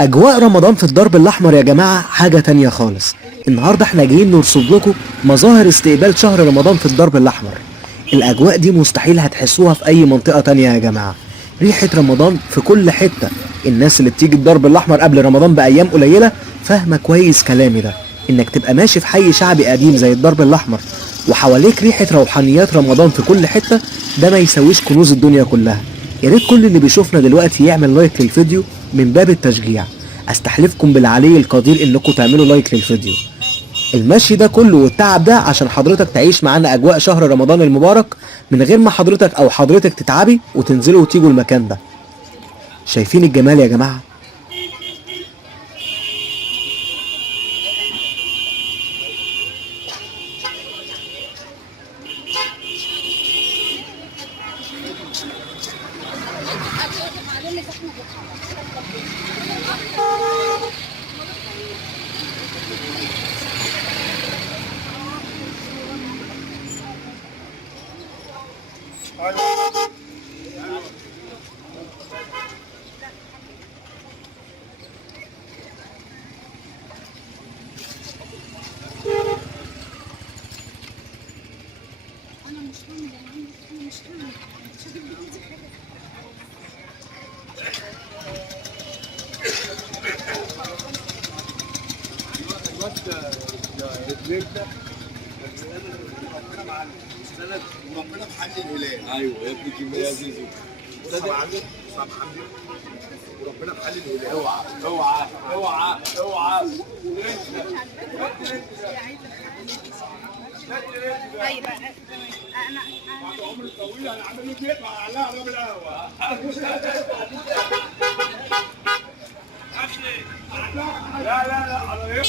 اجواء رمضان في الدرب الاحمر يا جماعه حاجه تانية خالص. النهارده احنا جايين نرصد لكم مظاهر استقبال شهر رمضان في الدرب الاحمر. الاجواء دي مستحيل هتحسوها في اي منطقه تانية يا جماعه. ريحه رمضان في كل حته. الناس اللي بتيجي الدرب الاحمر قبل رمضان بايام قليله فاهمه كويس كلامي ده. انك تبقى ماشي في حي شعبي قديم زي الدرب الاحمر وحواليك ريحه روحانيات رمضان في كل حته، ده ما يساويش كنوز الدنيا كلها. يا ريت كل اللي بيشوفنا دلوقتي يعمل لايك للفيديو من باب التشجيع. استحلفكم بالعلي القدير انكم تعملوا لايك للفيديو. المشي ده كله والتعب ده عشان حضرتك تعيش معانا اجواء شهر رمضان المبارك من غير ما حضرتك او حضرتك تتعبي وتنزلوا وتيجوا المكان ده. شايفين الجمال يا جماعه؟ وربنا محل الهلال. ايوه يا ابني كمية يا زيزو. صعب عندك صعب عندك وربنا محل الهلال. اوعى اوعى اوعى اوعى. ايوه انا عمر طويل هنعمل له كيف على الراجل القهوه. لا لا لا على ايه؟